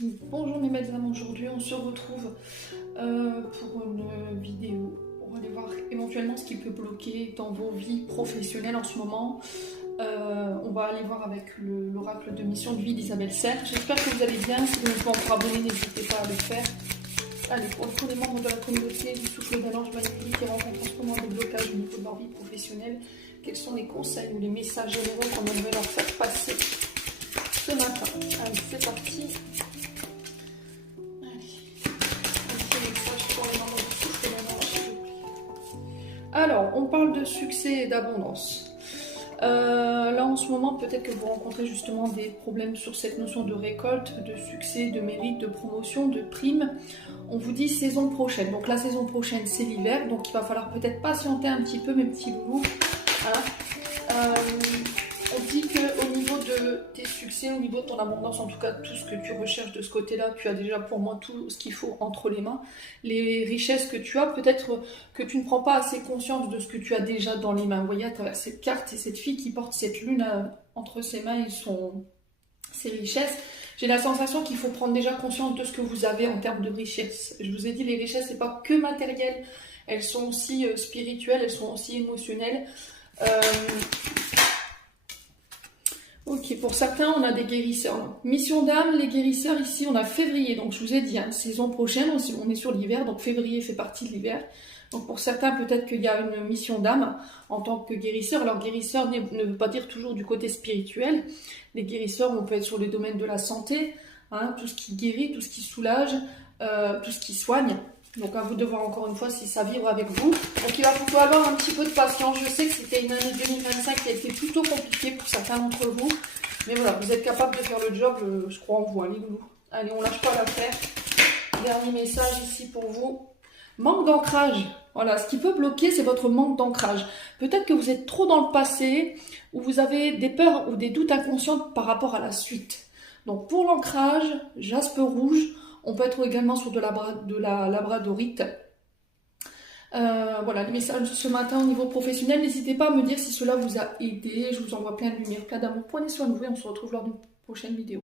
Bonjour mes belles âmes, aujourd'hui on se retrouve pour une vidéo. On va aller voir éventuellement ce qui peut bloquer dans vos vies professionnelles en ce moment. On va aller voir avec l'oracle de mission de vie d'Isabelle Serre. J'espère que vous allez bien. Si vous n'êtes pas encore abonné, n'hésitez pas à le faire. Allez, pour tous les membres de la communauté du souffle d'un ange magnifique qui rencontrent en ce moment des blocages au niveau de leur vie professionnelle, quels sont les conseils ou les messages généraux qu'on aimerait leur faire passer ce matin? Allez, c'est parti. Alors, on parle de succès et d'abondance. Là, en ce moment, peut-être que vous rencontrez justement des problèmes sur cette notion de récolte, de succès, de mérite, de promotion, de prime. On vous dit saison prochaine. Donc la saison prochaine, c'est l'hiver. Donc il va falloir peut-être patienter un petit peu, mes petits loulous. Voilà. On dit qu'au niveau de tes succès, au niveau de ton abondance, en tout cas tout ce que tu recherches de ce côté-là, tu as déjà pour moi tout ce qu'il faut entre les mains. Les richesses que tu as, peut-être que tu ne prends pas assez conscience de ce que tu as déjà dans les mains. Vous voyez, à travers cette carte et cette fille qui porte cette lune entre ses mains et ses richesses, j'ai la sensation qu'il faut prendre déjà conscience de ce que vous avez en termes de richesses. Je vous ai dit, les richesses, c'est pas que matériel, elles sont aussi spirituelles, elles sont aussi émotionnelles. Ok, pour certains, on a des guérisseurs. Donc, mission d'âme, les guérisseurs, ici, on a février. Donc, je vous ai dit, hein, saison prochaine, on est sur l'hiver, donc février fait partie de l'hiver. Donc, pour certains, peut-être qu'il y a une mission d'âme en tant que guérisseur. Alors, guérisseur ne veut pas dire toujours du côté spirituel. Les guérisseurs, on peut être sur le domaine de la santé, hein, tout ce qui guérit, tout ce qui soulage, tout ce qui soigne. Donc à vous de voir encore une fois si ça vibre avec vous. Donc il va vous falloir un petit peu de patience. Je sais que c'était une année 2025 qui a été plutôt compliquée pour certains d'entre vous. Mais voilà, vous êtes capable de faire le job, je crois en vous, hein, les loulous. Allez, on lâche pas l'affaire. Dernier message ici pour vous. Manque d'ancrage. Voilà, ce qui peut bloquer, c'est votre manque d'ancrage. Peut-être que vous êtes trop dans le passé, ou vous avez des peurs ou des doutes inconscients par rapport à la suite. Donc pour l'ancrage, jaspe rouge. On peut être également sur de la labradorite. Voilà, les messages de ce matin au niveau professionnel. N'hésitez pas à me dire si cela vous a aidé. Je vous envoie plein de lumière, plein d'amour. Prenez soin de vous et on se retrouve lors d'une prochaine vidéo.